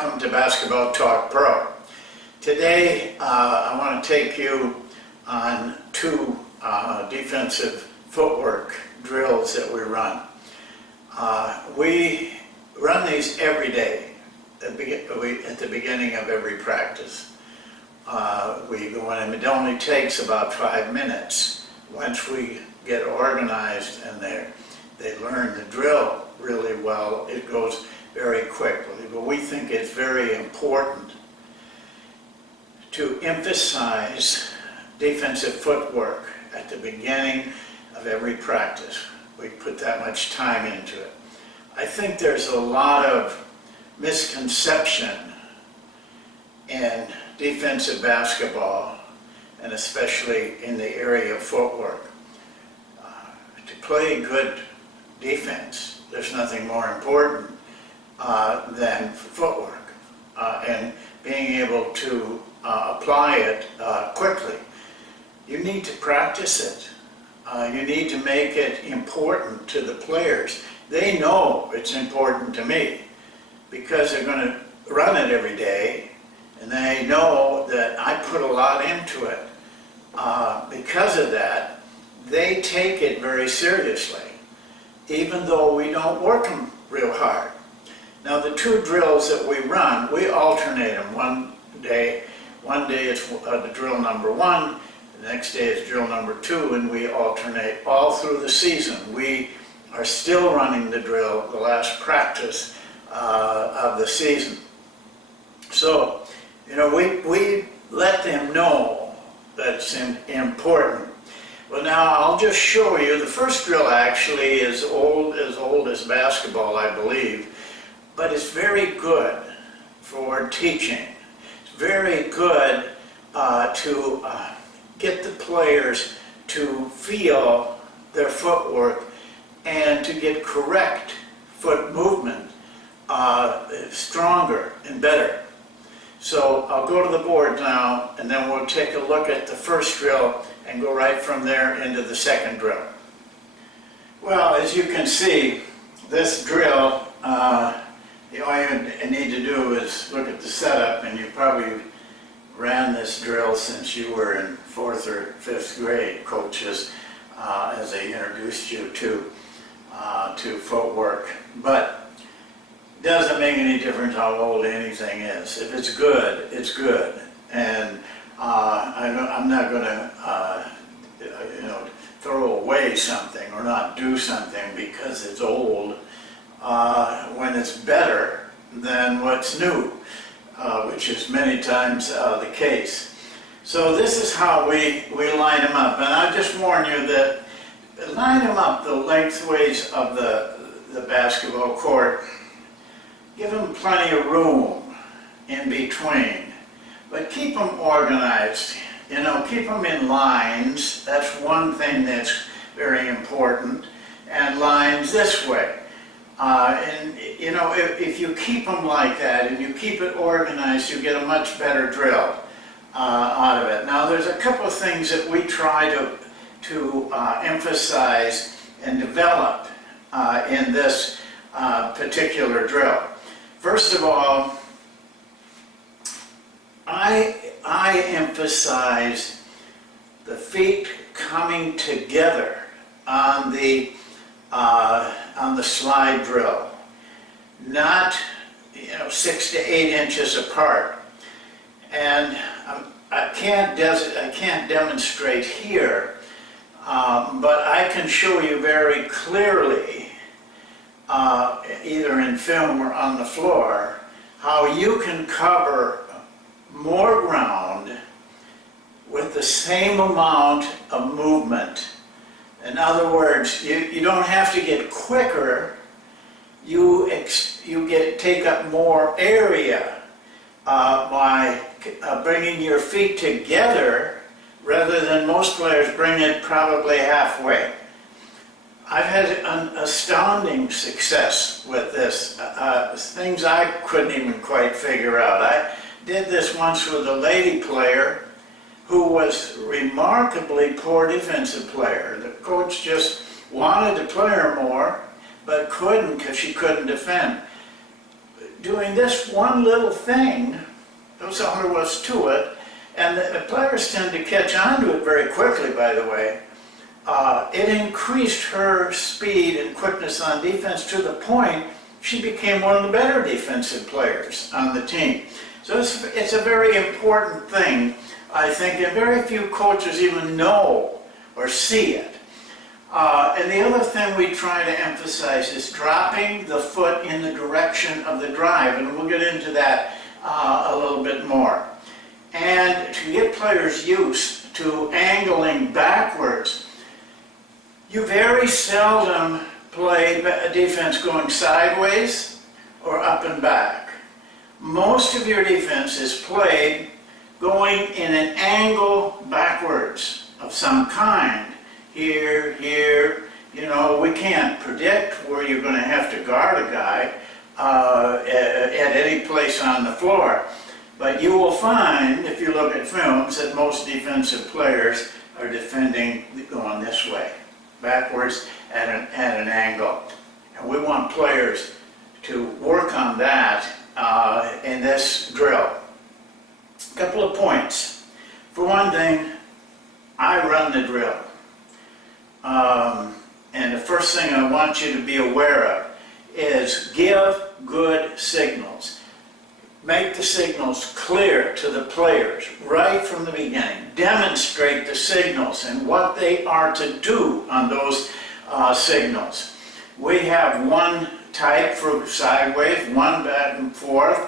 welcome to Basketball Talk Pro. Today I want to take you on two defensive footwork drills that we run. We run these every day at the beginning of every practice. We go in, and it only takes about 5 minutes. Once we get organized and they learn the drill really well, it goes very quickly. But we think it's very important to emphasize defensive footwork at the beginning of every practice. We put that much time into it. I think there's a lot of misconception in defensive basketball, and especially in the area of footwork. To play good defense, there's nothing more important than footwork and being able to apply it quickly. You need to practice it. You need to make it important to the players. They know it's important to me because they're going to run it every day, and they know that I put a lot into it. Because of that, they take it very seriously, even though we don't work them real hard. Now, the two drills that we run, we alternate them. One day it's the drill number 1, the next day it's drill number 2, and we alternate all through the season. We are still running the drill, the last practice of the season. So, you know, we let them know that it's important. Well, now I'll just show you. The first drill actually is as old as basketball, I believe, but it's very good for teaching. It's very good to get the players to feel their footwork and to get correct foot movement stronger and better. So I'll go to the board now, and then we'll take a look at the first drill and go right from there into the second drill. Well, as you can see, this drill, all you need to do is look at the setup, and you probably ran this drill since you were in 4th or 5th grade, coaches, as they introduced you to footwork. But it doesn't make any difference how old anything is. If it's good, it's good. And I'm not going to throw away something or not do something because it's old when it's better than what's new, which is many times the case. So this is how we line them up. And I just warn you that line them up the lengthways of the basketball court. Give them plenty of room in between, but keep them organized. You know, keep them in lines. That's one thing that's very important. And lines this way. And you know, if you keep them like that and you keep it organized, you get a much better drill out of it. Now, there's a couple of things that we try to emphasize and develop in this particular drill. First of all, I emphasize the feet coming together on the slide drill, not 6 to 8 inches apart. And I can't demonstrate here, but I can show you very clearly, either in film or on the floor, how you can cover more ground with the same amount of movement. In other words, you don't have to get quicker. You take up more area by bringing your feet together rather than most players bring it probably halfway. I've had an astounding success with this, things I couldn't even quite figure out. I did this once with a lady player who was remarkably poor defensive player. The coach just wanted to play her more, but couldn't because she couldn't defend. doing this one little thing, that's all there was to it, and the players tend to catch on to it very quickly, by the way. It increased her speed and quickness on defense to the point she became one of the better defensive players on the team. So it's a very important thing, I think, and very few coaches even know or see it. And the other thing we try to emphasize is dropping the foot in the direction of the drive, and we'll get into that a little bit more. And to get players used to angling backwards, you very seldom play a defense going sideways or up and back. Most of your defense is played going in an angle backwards of some kind. Here, here, you know, we can't predict where you're going to have to guard a guy at any place on the floor. But you will find, if you look at films, that most defensive players are defending going this way, backwards at an angle. And we want players to work on that in this drill. A couple of points. For one thing, I run the drill. And the first thing I want you to be aware of is give good signals. Make the signals clear to the players right from the beginning. Demonstrate the signals and what they are to do on those signals. We have one type for sideways, one back and forth,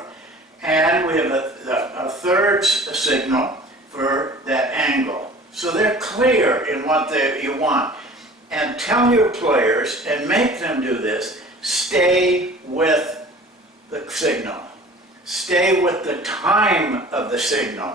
and we have a third signal for that angle. So they're clear in what you want. And tell your players, and make them do this, stay with the signal. Stay with the time of the signal.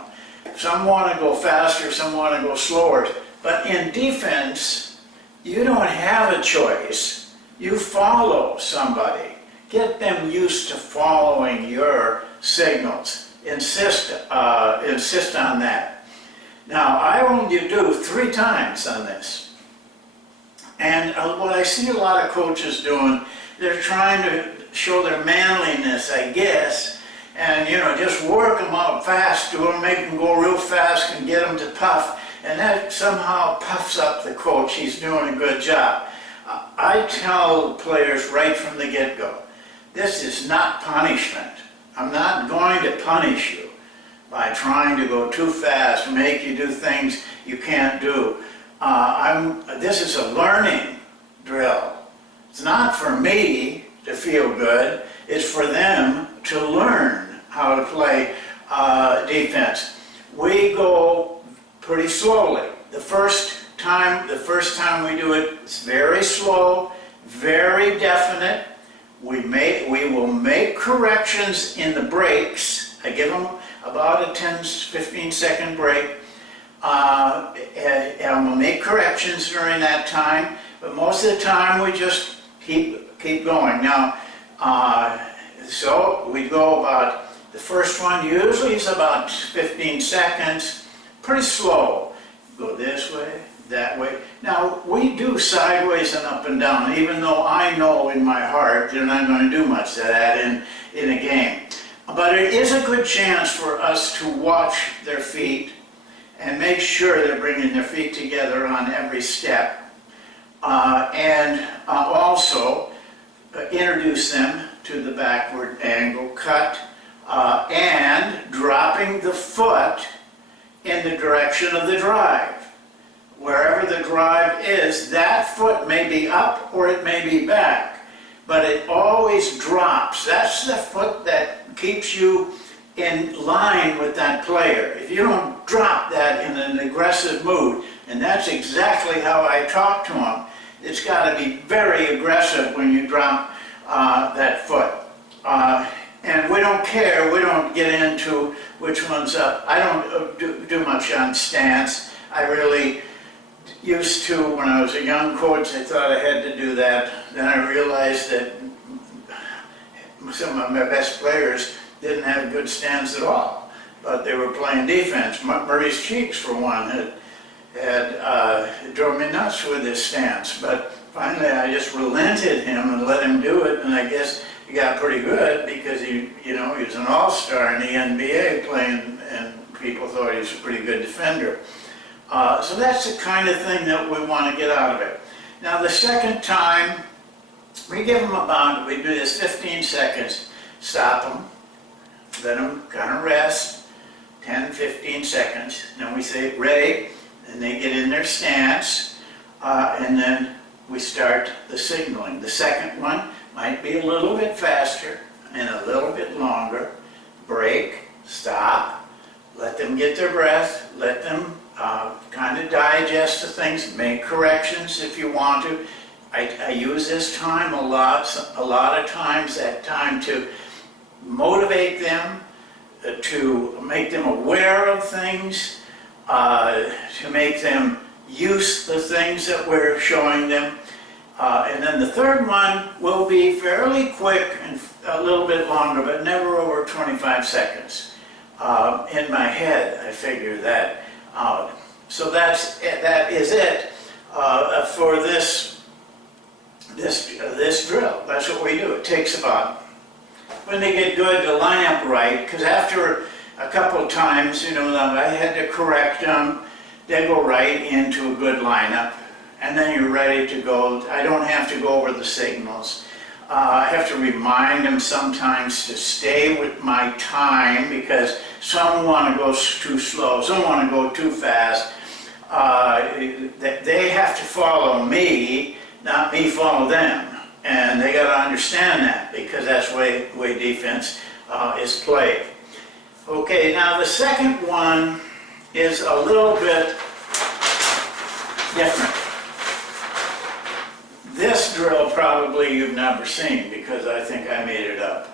Some want to go faster, some want to go slower. But in defense, you don't have a choice. You follow somebody. Get them used to following your signals. Insist on that. Now, I want you to do 3 times on this. And what I see a lot of coaches doing, they're trying to show their manliness, I guess, and, you know, just work them out fast, do them, make them go real fast and get them to puff, and that somehow puffs up the coach. He's doing a good job. I tell the players right from the get-go, this is not punishment. I'm not going to punish you by trying to go too fast, make you do things you can't do. This is a learning drill. It's not for me to feel good. It's for them to learn how to play defense. We go pretty slowly. The first time we do it, it's very slow, very definite. We will make corrections in the breaks. I give them about a 10-15 second break. And we'll make corrections during that time, but most of the time we just keep going. Now, so we go about, the first one usually is about 15 seconds, pretty slow. Go this way, that way. Now, we do sideways and up and down, even though I know in my heart they're not going to do much of that in a game. But it is a good chance for us to watch their feet and make sure they're bringing their feet together on every step. And also introduce them to the backward angle cut and dropping the foot in the direction of the drive. Wherever the drive is, that foot may be up or it may be back, but it always drops. That's the foot that keeps you in line with that player. If you don't drop that in an aggressive mood, and that's exactly how I talk to them, it's got to be very aggressive when you drop that foot. And we don't care, we don't get into which one's up. I don't do much on stance. I really used to, when I was a young coach, I thought I had to do that. Then I realized that some of my best players didn't have good stance at all, but they were playing defense. Murray's Cheeks, for one, had drove me nuts with his stance, but finally I just relented him and let him do it, and I guess he got pretty good because he was an all-star in the NBA playing, and people thought he was a pretty good defender. So that's the kind of thing that we want to get out of it. Now the second time, we give them about, we do this 15 seconds, stop them, let them kind of rest, 10, 15 seconds, and then we say, ready, and they get in their stance, and then we start the signaling. The second one might be a little bit faster and a little bit longer. Break, stop, let them get their breath, let them kind of digest the things, make corrections if you want to. I use this time a lot of times, that time to motivate them, to make them aware of things, to make them use the things that we're showing them. And then the third one will be fairly quick and a little bit longer, but never over 25 seconds. In my head, I figure that out. So that is it for this drill. That's what we do. It takes about, when they get good, to line up right, because after a couple of times, I had to correct them. They go right into a good lineup, and then you're ready to go. I don't have to go over the signals. I have to remind them sometimes to stay with my time, because some want to go too slow, some want to go too fast. They have to follow me, not me follow them. And they got to understand that, because that's the way defense is played. Okay, now the second one is a little bit different. This drill probably you've never seen, because I think I made it up.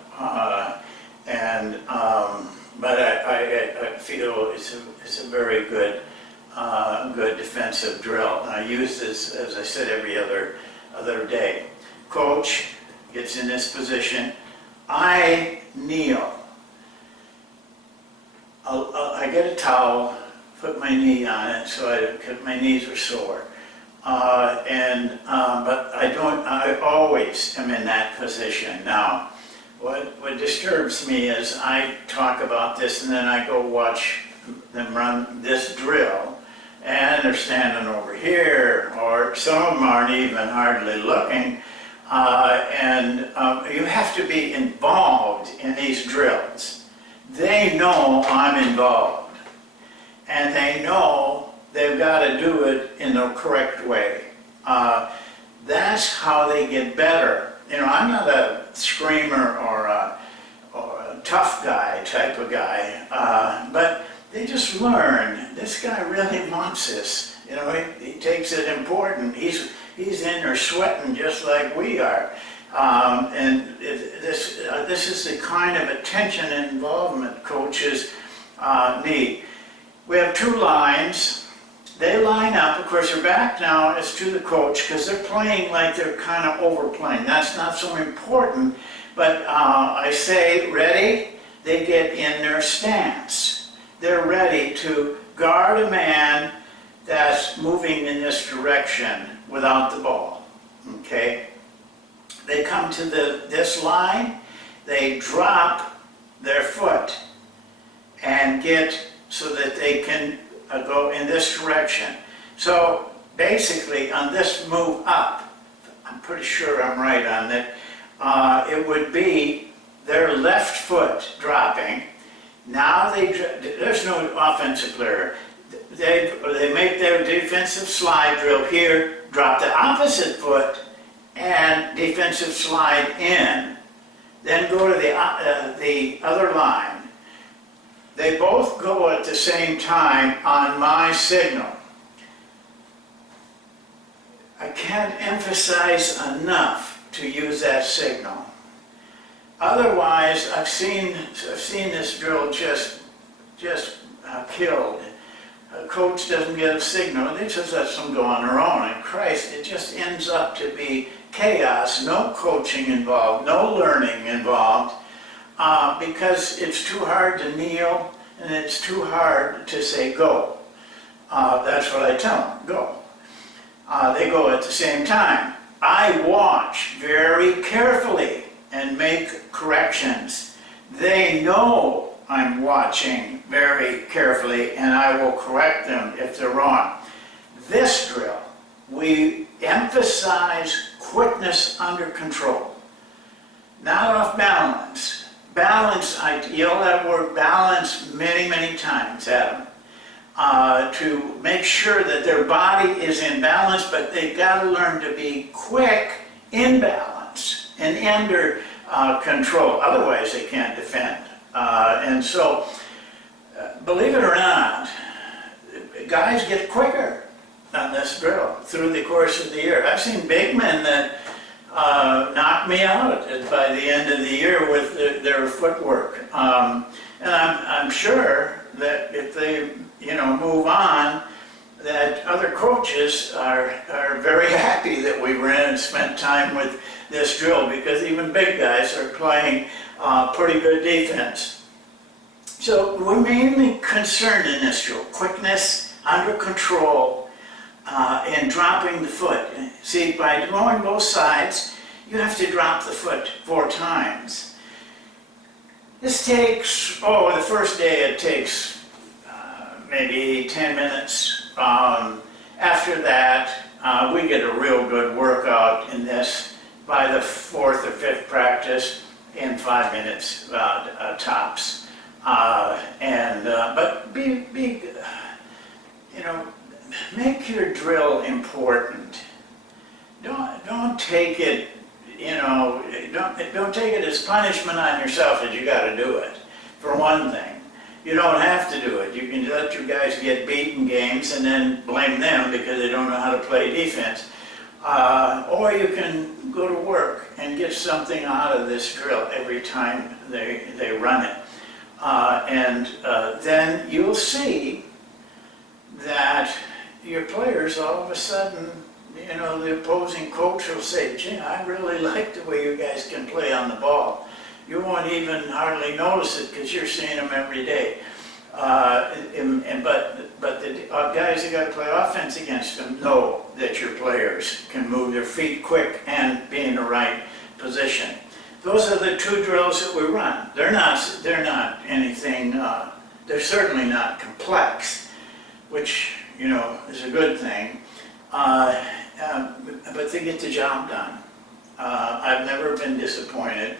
But I feel it's a very good defensive drill. And I use this, as I said, every other day. Coach gets in this position. I kneel. I get a towel, put my knee on it, because my knees are sore. But I always am in that position. Now, what disturbs me is I talk about this and then I go watch them run this drill, and they're standing over here, or some of them aren't even hardly looking. You have to be involved in these drills. They know I'm involved, and they know they've got to do it in the correct way. That's how they get better. I'm not a screamer or a tough guy type of guy, but they just learn. This guy really wants this. He takes it important. He's in there sweating just like we are. This is the kind of attention and involvement coaches need. We have two lines. They line up. Of course, their back now is to the coach, because they're playing like they're kind of overplaying. That's not so important. But I say, ready? They get in their stance. They're ready to guard a man that's moving in this direction without the ball. Okay? They come to this line, they drop their foot and get so that they can go in this direction. So basically on this move up, I'm pretty sure I'm right on that, it would be their left foot dropping. Now there's no offensive player. They make their defensive slide drill here, drop the opposite foot, and defensive slide in, then go to the other line. They both go at the same time on my signal. I can't emphasize enough to use that signal. Otherwise, I've seen this drill just killed. A coach doesn't get a signal, they just let them go on their own. And Christ, it just ends up to be chaos, no coaching involved, no learning involved, because it's too hard to kneel and it's too hard to say go. That's what I tell them, go. They go at the same time. I watch very carefully and make corrections. They know I'm watching very carefully, and I will correct them if they're wrong. This drill, we emphasize quickness under control, not off balance. Balance, I yell that word balance many, many times at them. To make sure that their body is in balance, but they've got to learn to be quick in balance and under control. Otherwise, they can't defend. And so, believe it or not, guys get quicker on this drill through the course of the year. I've seen big men that knock me out by the end of the year with their footwork. And I'm sure that if they move on, that other coaches are very happy that we ran and spent time with this drill, because even big guys are playing pretty good defense. So we're mainly concerned in this drill, quickness, under control, and dropping the foot. See, by going both sides, you have to drop the foot 4 times. This takes, the first day it takes maybe 10 minutes. After that, we get a real good workout in this by the 4th or 5th practice in 5 minutes tops. But make your drill important. Don't take it, don't take it as punishment on yourself that you got to do it. For one thing, you don't have to do it. You can let your guys get beaten games and then blame them because they don't know how to play defense. Or you can go to work and get something out of this drill every time they run it. Then you'll see that your players, all of a sudden, the opposing coach will say, "Gee, I really like the way you guys can play on the ball." You won't even hardly notice it because you're seeing them every day. But the guys that got to play offense against them know that your players can move their feet quick and be in the right position. Those are the 2 drills that we run. They're not anything. They're certainly not complex, which is a good thing. But they get the job done. I've never been disappointed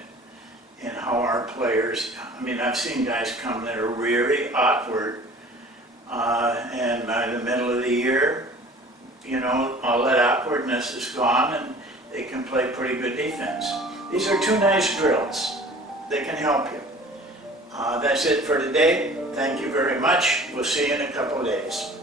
in how our players, I've seen guys come that are really awkward, and by the middle of the year, all that awkwardness is gone and they can play pretty good defense. These are 2 nice drills. They can help you. That's it for today. Thank you very much. We'll see you in a couple of days.